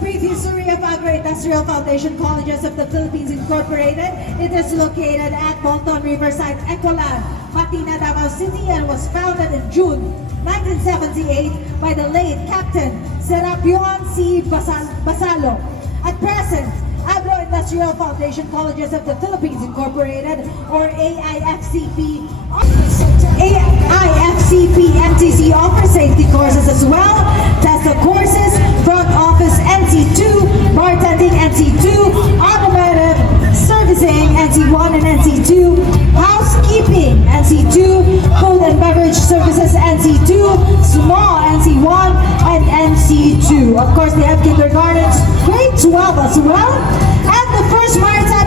brief history of Agro-Industrial Foundation Colleges of the Philippines Incorporated. It is located at Bolton Riverside, Ecolan, Matina, Davao City, and was founded in June 1978 by the late Captain Serapion C. Basalo. At present, Agro-Industrial Foundation Colleges of the Philippines Incorporated, or AIFCP, MTC offers safety courses as well, TESDA courses, front office NC2, bartending NC2, automotive servicing NC1 and NC2, housekeeping NC2, food and beverage services NC2, small NC1 and NC2. Of course, they have kindergartens, grade 12 as well, and the first Maritime